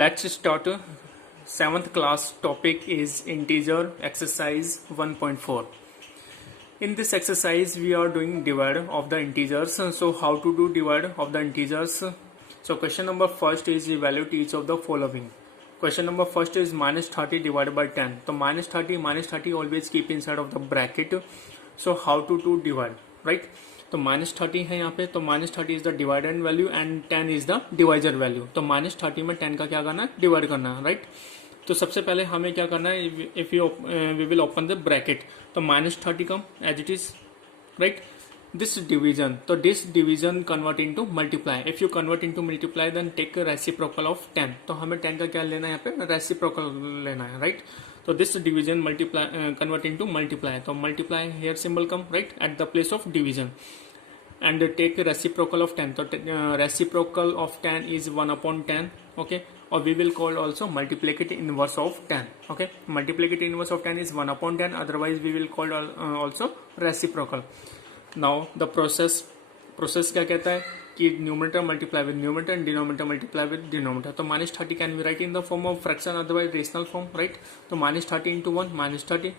Let's start. Seventh class topic is integer exercise 1.4. In this exercise we are doing divide of the integers. So how to do divide of the integers? So question number first is evaluate each of the following. Question number first is minus 30 divided by 10. So minus 30 always keep inside of the bracket. So how to do divide, right? तो minus 30 है यहाँ पे, तो minus 30 is the dividend value and 10 is the divisor value. तो minus 30 में 10 का क्या करना है, डिवाइड करना है, राइट. तो सबसे पहले हमें क्या करना है, if you we will open the bracket. तो minus 30 come as it is, right. This division, तो this division convert into multiply. If you convert into multiply then take reciprocal of 10. तो हमें 10 का क्या लेना है यहाँ पे, रेसिप्रोकल लेना है, राइट. तो this division multiply convert into multiply. तो multiply here symbol come, right, at the place of division and take reciprocal of 10. So reciprocal of 10 is 1 upon 10, okay, or we will call also multiplicative inverse of 10, okay. Multiplicative inverse of 10 is 1 upon 10, otherwise we will call also reciprocal. Now the process क्या कहता है कि numerator multiply with numerator and denominator multiply with denominator. तो minus 30 can be right in the form of fraction, otherwise rational form, right. तो minus 30 into 1 minus 30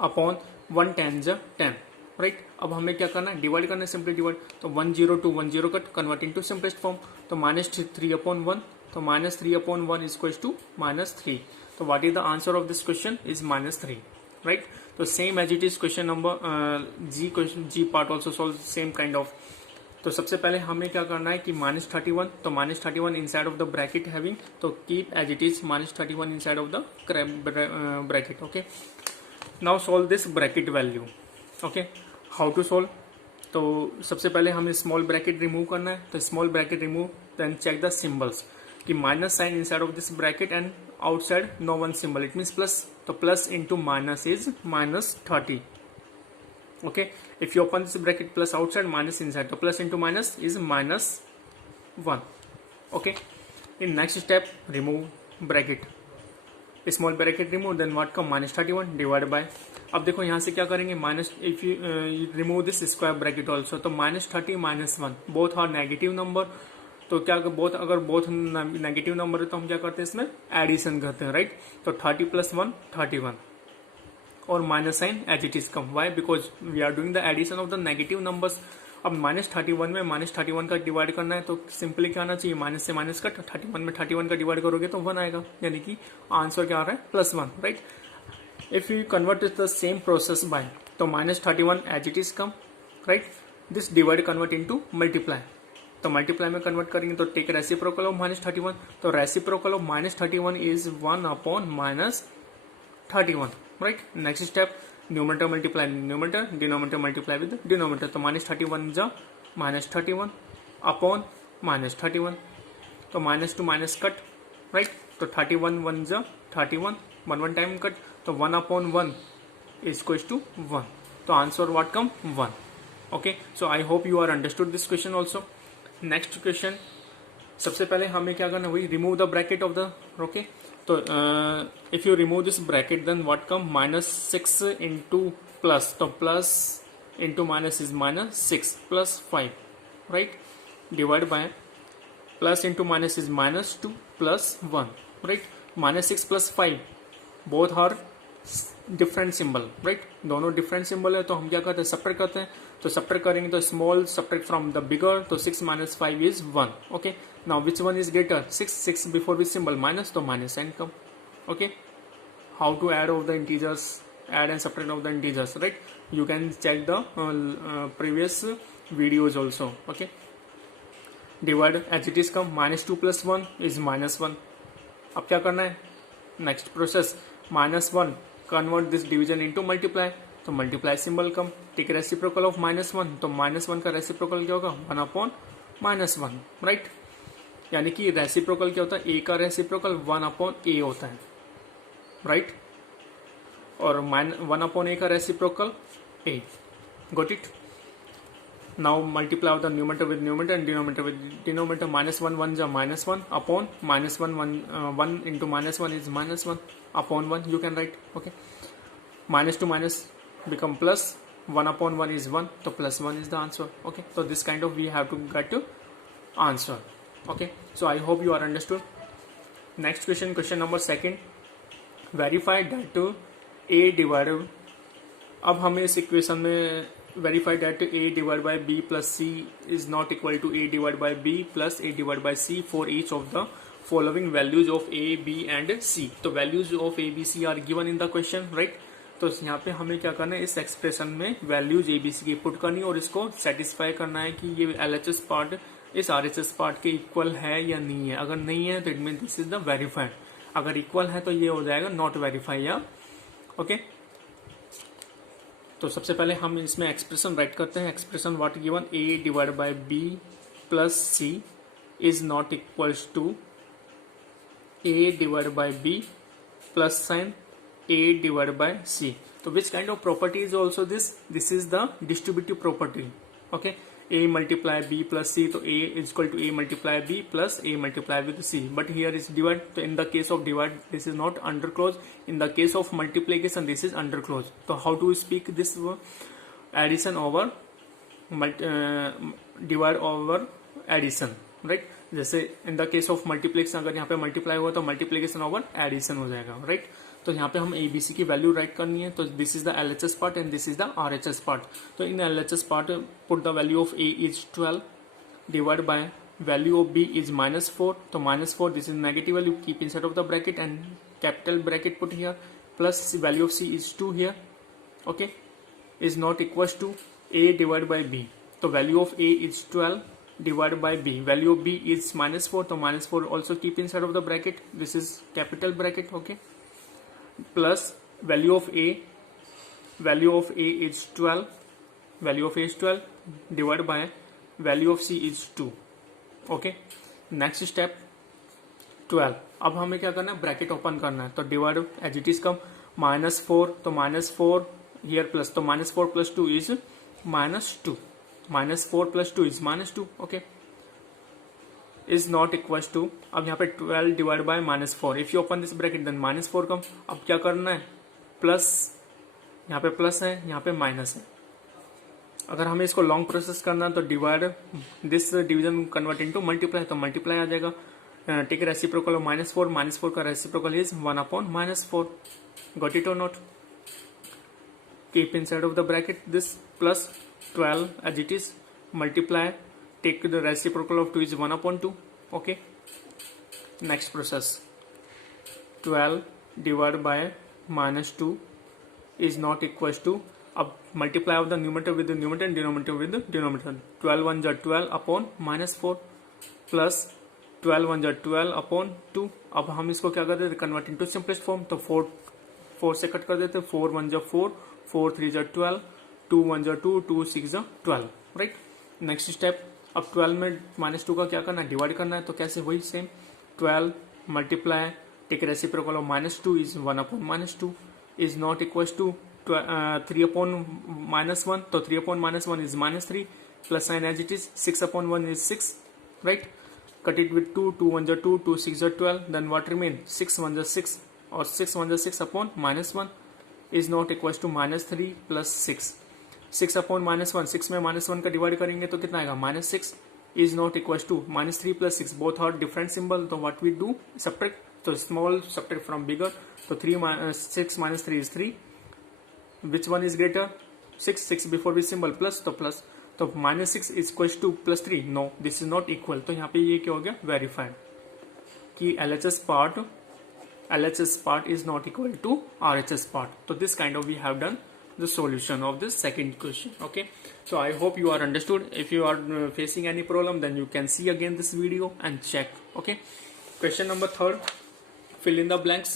upon 1 10 10, right. अब हमें क्या करना है, डिवाइड करना है, सिंपली डिवाइड. तो 10 to 10 cut converting to simplest form. तो माइनस 3 अपॉन 1, तो minus 3 upon 1 is equals to minus 3. तो what is the answer of this question is minus 3, right. तो same as it is question number G part also solve same kind of. तो सबसे पहले हमें क्या करना है कि माइनस 31, तो minus 31 inside of the bracket having, तो keep as it is minus 31 inside of the bracket, okay. Now solve this bracket value, okay. How to solve, तो सबसे पहले हमें स्मॉल ब्रैकेट रिमूव करना है. तो small bracket remove, then check the symbols कि minus sign inside of this bracket and outside no one symbol, it means plus. तो plus into minus is minus 30, okay. If you open this bracket plus outside minus inside, तो plus into minus is minus 1, okay. In next step remove bracket, small bracket remove, then what come minus 31 divide by. अब देखो यहाँ से क्या करेंगे, minus if you remove this square bracket also, तो minus 30 minus 1 both are negative number. तो क्या अगर बोथ नेगेटिव नंबर है तो हम क्या करते हैं, इसमें एडिशन करते हैं, राइट. तो 30 प्लस 1 31 और minus sign as it is come. Why, because we are doing the addition of the negative numbers. अब माइनस 31 में माइनस 31 का डिवाइड करना है, तो सिंपली क्या आना चाहिए, माइनस से माइनस कट, 31 में 31 का डिवाइड करोगे तो 1 आएगा, यानी कि आंसर क्या आ रहा है, +1, right. If you convert it the same process by, तो minus 31 as it is come, right. This divide convert into multiply. तो multiply में convert करेंगे तो take reciprocal of minus 31. तो reciprocal of minus 31 is 1 upon minus 31, right. Next step, numerator multiply numerator, denominator multiply with denominator. तो minus 31 जा minus 31 upon minus 31. तो minus to minus cut, right. तो 31 1 जा 31, 1 time cut, तो 1 upon 1 is equals to 1. तो answer what come 1, okay. So I hope you are understood this question also. Next question, सबसे पहले हमें क्या करना, वही remove the bracket of the, okay. तो if you remove this bracket then what come minus 6 into plus, तो plus into minus is minus 6 plus 5, right. Divide by plus into minus is minus 2 plus 1, right. Minus 6 plus 5 both are different symbol, right. दोनों different symbol है, तो हम क्या करते हैं, subtract करते हैं. तो सब्ट्रैक्ट करेंगे तो small subtract from the bigger, तो 6 minus 5 is 1, okay. Now which one is greater, 6 before which symbol minus, तो minus sign come, okay. How to add of the integers, add and subtract of the integers, right. You can check the previous videos also, okay. Divide as it is come, minus 2 plus 1 is minus 1. अब क्या करना है, next process, minus 1 convert this division into multiply. तो multiply symbol come, take reciprocal of minus 1. तो minus 1 का reciprocal क्या होगा, 1 upon minus 1, right. यानी कि रेसिप्रोकल क्या होता है, ए का रेसिप्रोकल 1 अपॉन ए होता है, राइट. और 1 अपॉन ए का reciprocal A. Got it. Now multiply of the numerator with numerator and denominator with denominator. Minus 1 1 ja minus 1 upon minus 1 1 into minus 1 is minus 1 upon 1 you can write, okay. Minus to minus become plus, 1 upon 1 is 1, so plus 1 is the answer, okay. So this kind of we have to get to answer, okay. So I hope you are understood. Next question, question number second, verify that a divide, अब हमें इस equation में verify that a divide by b plus c is not equal to a divide by b plus a divide by c for each of the following values of a b and c. तो values of a b c are given in the question, right. तो यहाँ पे हमें क्या करना है, इस expression में वैल्यूज ए बी सी की पुट करनी है और इसको सेटिस्फाई करना है कि ये LHS पार्ट इस RHS पार्ट के इक्वल है या नहीं है। अगर नहीं है तो it mean this is the verified, अगर इक्वल है तो ये हो जाएगा नॉट वेरीफाई या ओके। तो सबसे पहले हम इसमें एक्सप्रेशन राइट करते हैं। Expression what given, a divide by b plus c is not equals to a divide by b plus sign a divide by c. तो which kind of property is also this is the distributive property, okay. a multiply b plus c, तो a is equal to a multiply b plus a multiply with c, but here is divide. So in the case of divide this is not under clause, in the case of multiplication this is under clause. So how to speak this addition over divide over addition, right? जैसे in the case of multiplication अगर यहाँ पे multiply हुआ तो multiplication over addition हो जाएगा, right? तो यहाँ पे हम ABC की वैल्यू राइट करनी है। तो this is the LHS part and this is the RHS part. तो in LHS part put the value of A is 12 divide by value of B is -4। तो -4 this is negative value, keep inside of the bracket and capital bracket put here, plus value of C is 2 here, okay, is not equals to A divide by B। तो value of A is 12 divided by b, value of b is -4, तो -4 also keep inside of the bracket, this is capital bracket, okay, plus value of a is 12, value of a is 12 divided by value of c is 2, okay। next step 12, अब हमें क्या करना है, bracket open करना है। तो divide as it is come -4, तो -4 here plus, तो -4 plus 2 is -2, -4 plus 2 is -2, okay, is not equal to, अब यहाँ पे 12 divide by -4, if you open this bracket then -4 come. अब क्या करना है, प्लस, यहाँ पे प्लस है, यहाँ पे माइनस है। अगर हमें इसको लॉन्ग प्रोसेस करना है तो divide this division convert into multiply, तो मल्टीप्लाई आ जाएगा। टेक रेसिप्रोकल ऑफ -4, -4 का रेसिप्रोकल इज 1/-4, गॉट इट और not, keep inside of the bracket this plus 12 as it is, multiply, take the reciprocal of 2 is 1/2, okay। next process 12 divided by -2 is not equals to, अब multiply of the numerator with the numerator and denominator with the denominator, 12 1 is 12 upon -4 plus 12 1 is 12 upon 2। अब हम इसको क्या करते हैं, convert into simplest form, तो 4 से cut कर देते, 4 1 is 4, 4 3 is 12, 2 1 is 2, 2 6 is 12, right. Next step, अब 12 में -2 का क्या करना है, डिवाइड करना है। तो कैसे, वही same, 12 multiply, take reciprocal of -2 is 1/-2 is not equals to 3/-1, तो 3/-1 is -3, plus sign as it is, 6/1 is 6, right. Cut it with 2, 2 1 is 2, 2 6 is 12, then what remain, 6 1 is 6, और 6 1 is 6/-1 is not equals to -3 plus 6, 6/-1, 6 में -1 का divide करेंगे तो कितना आएगा, -6 is not equal to -3 plus 6, both are different symbol, तो what we do, subtract, तो small subtract from bigger, तो 6 - 3 is 3, which one is greater, 6 before which symbol plus, तो प्लस, तो -6 is equal to +3, no this is not equal. तो यहाँ पे ये क्या हो गया, वेरीफाइड कि LHS part is not equal to RHS part. So this kind of we have done the solution of this second question, okay। So I hope you are understood. If you are facing any problem then you can see again this video and check, okay। Question number 3, fill in the blanks।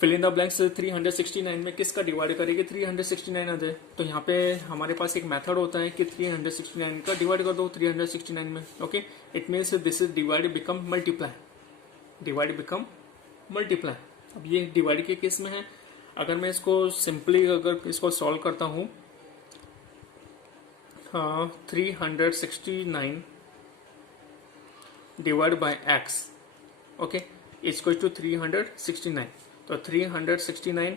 fill in the blanks 369 में किसका divide करेंगे, 369 आ जाए। तो यहाँ पे हमारे पास एक method होता है कि 369 का डिवाइड कर दो 369 में, okay. It means this is divide become multiply, divide become multiply. अब ये डिवाइड के केस में है, अगर मैं इसको सिंपली अगर इसको सॉल्व करता हूं, 369 divide by x, okay, equal to 369। तो 369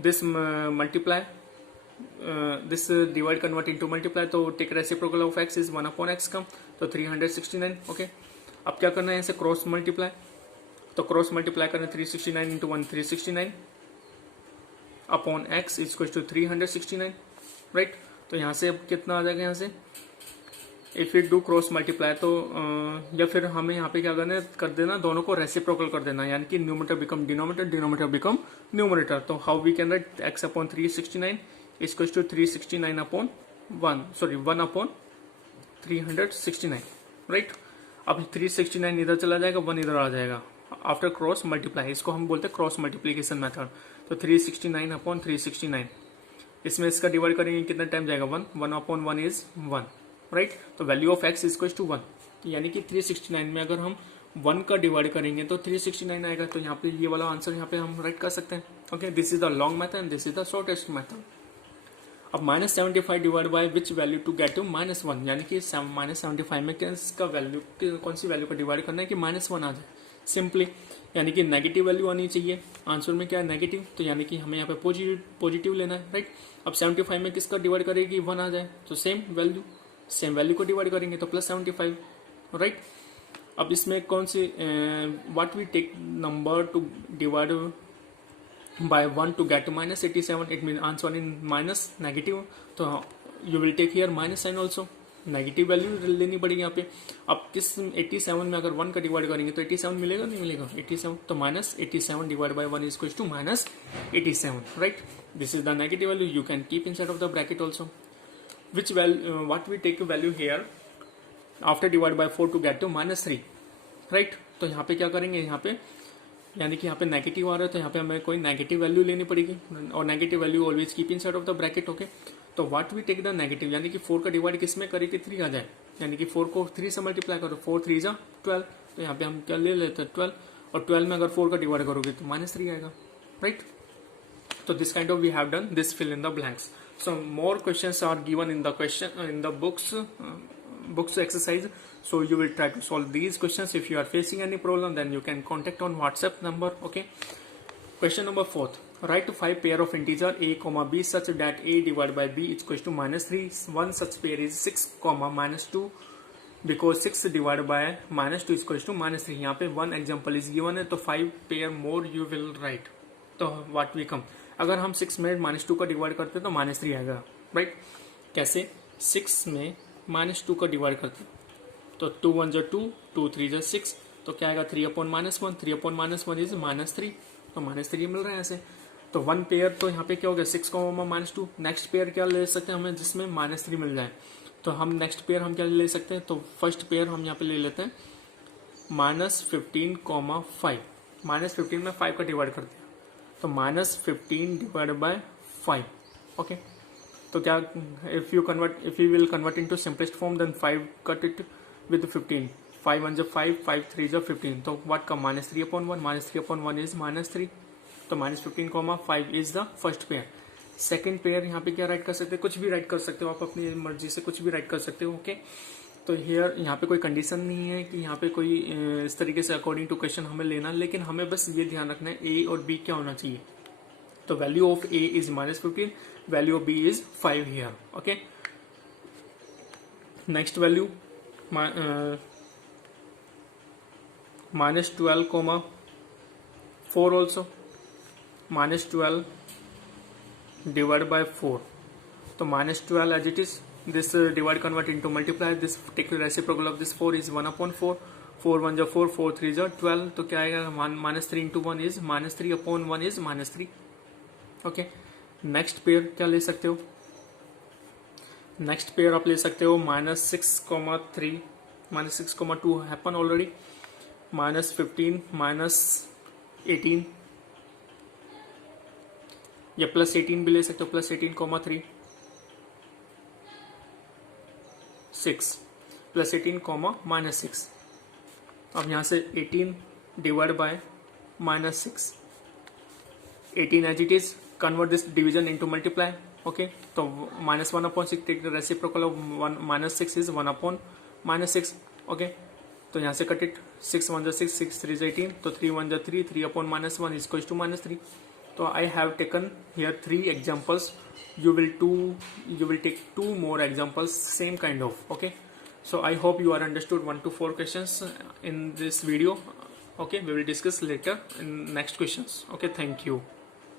this multiply, this divide convert into multiply, तो take reciprocal of x is 1/x come, तो 369, ओके। अब क्या करना है, इसे क्रॉस मल्टीप्लाई, तो क्रॉस मल्टीप्लाई करें 369 into 1 369 upon x is to 369, right. तो यहाँ से अब कितना आ जाएगा, यहाँ से if you do cross multiply तो या फिर हमें यहाँ पे क्या करना है, कर देना दोनों को रेसिप्रोकल कर देना, यानी कि numerator become denominator, denominator become numerator. तो how we can write x upon 369 is to 369 upon 1 upon 369, right. अब 369 इधर चला जाएगा, 1 इधर आ जाएगा आफ्टर क्रॉस मल्टीप्लाई, इसको हम बोलते हैं क्रॉस मल्टीप्लीकेशन मेथड। तो 369 अपॉन 369, इसमें इसका डिवाइड करेंगे कितना टाइम जाएगा, 1 अपॉन 1 इज 1, राइट। तो value of x is to 1, यानी कि 369 में अगर हम 1 का डिवाइड करेंगे तो 369 आएगा। तो यहाँ पे ये वाला आंसर यहाँ पे हम राइट कर सकते हैं। Okay, this is the long method and this is the shortest method. अब -75 divide by which value to get to -1, यानी कि -75 में किसका वैल्यू, कौन सी वैल्यू का डिवाइड करना है कि -1 आ जाए सिंपली, यानी कि नेगेटिव वैल्यू आनी चाहिए। आंसर में क्या है, नेगेटिव, तो यानी कि हमें यहाँ पे पॉजिटिव लेना है, राइट। अब 75 में किसका डिवाइड करेगी, 1 आ जाए, तो सेम वैल्यू को डिवाइड करेंगे तो +75, राइट। अब इसमें कौन सी what we take number to divide by 1 to get -87, it mean answer in minus negative, तो you will take here minus sign also, negative value लेनी पड़ेगी यहाँ पे। अब किस 87 में अगर 1 का डिवाइड करेंगे तो 87 मिलेगा, नहीं मिलेगा, 87, तो -87 divide by 1 is to -87, right. This is the negative value, you can keep inside of the bracket also. which value what we take value here after divide by 4 to get to -3, right। तो यहाँ पे क्या करेंगे, यहाँ पे यानी कि यहाँ पे नेगेटिव आ रहा है तो यहाँ पे हमें कोई नेगेटिव वैल्यू लेनी पड़ेगी, और negative value always keep inside of the bracket. Okay, तो what we take the negative, यानी कि 4 का डिवाइड किस में करें कि 3 आ जाए, यानी कि 4 को 3 से मल्टीप्लाई करो, 4 3 जा 12, तो यहाँ पे हम क्या ले लेते हैं 12, और 12 में अगर 4 का डिवाइड करोगे तो -3 आएगा, right. So this kind of we have done this fill in the blanks. So more questions are given in the books exercise. So you will try to solve these questions. If you are facing any problem, then you can contact on WhatsApp number. Okay. Question number 4. Write 5 pair of integer a comma b such that a divided by b is equal to -3. One such pair is 6 comma -2. Because 6 divided by -2 is equal to -3. यहाँ पे one example is given है, तो 5 pair more you will write. तो what we come, अगर हम 6 में -2 का divide करते तो -3 आएगा, राइट। कैसे, 6 में -2 का डिवाइड करते तो 2 1 जो 2, 2 3 जो 6, तो क्या आएगा 3 अपॉन -1, 3 अपॉन -1 इज -3, तो -3 मिल रहा है ऐसे। तो 1 पेयर तो यहाँ पे क्या हो गया 6 -2, नेक्स्ट पेयर क्या ले सकते हैं हमें जिसमें -3 मिल जाए, तो हम नेक्स्ट पेयर हम क्या ले सकते हैं, तो फर्स्ट पेयर हम यहाँ पे ले लेते हैं -15,5, -15 में 5 का डिवाइड करते हैं तो -15 डिवाइडेड बाय 5, ओके। तो क्या if you will convert into simplest form then 5 cut it with 15, 5 1 जो 5, 5 3 जो 15, तो व्हाट का -3/1, -3/1 इज -3, तो -15,5 is the first pair. Second pair यहाँ पे क्या राइट कर सकते हैं, कुछ भी राइट कर सकते हो आप, अपनी मर्जी से कुछ भी राइट कर सकते हो, ओके। तो हियर यहाँ पे कोई कंडीशन नहीं है कि यहाँ पे कोई इस तरीके से अकॉर्डिंग टू क्वेश्चन हमें लेना, लेकिन हमें बस ये ध्यान रखना है ए और बी क्या होना चाहिए। तो value of A is -15, value of B is 5 here, okay. Next value -12,4 also, -12 divided by 4, तो -12 as it is, this divide convert into multiply, this take the reciprocal of this 4 is 1/4, 4 1 जो 4, 4 3 जो 12, तो क्या आएगा -3 into 1 is -3/1 is -3, okay. Next pair क्या ले सकते हो, नेक्स्ट पेयर आप ले सकते हो -6,3, -6,2 हैपन ऑलरेडी, -15 -18 या +18 भी ले सकते हो, +18,3 6 +18, -6। अब यहां से 18 divide by -6, 18 as it is, convert this division into multiply, okay. तो -1/6 take the reciprocal of -6 is 1/6, okay. तो यहाँ से कट इट, 6 1 जो 6, 6 3 जो 18, तो 3 1 जो 3, 3/-1 is equals to -3. So I have taken here 3 examples. You will take 2 more examples, same kind of, okay. So I hope you are understood 1 to 4 questions in this video. Okay, we will discuss later in next questions. Okay, thank you.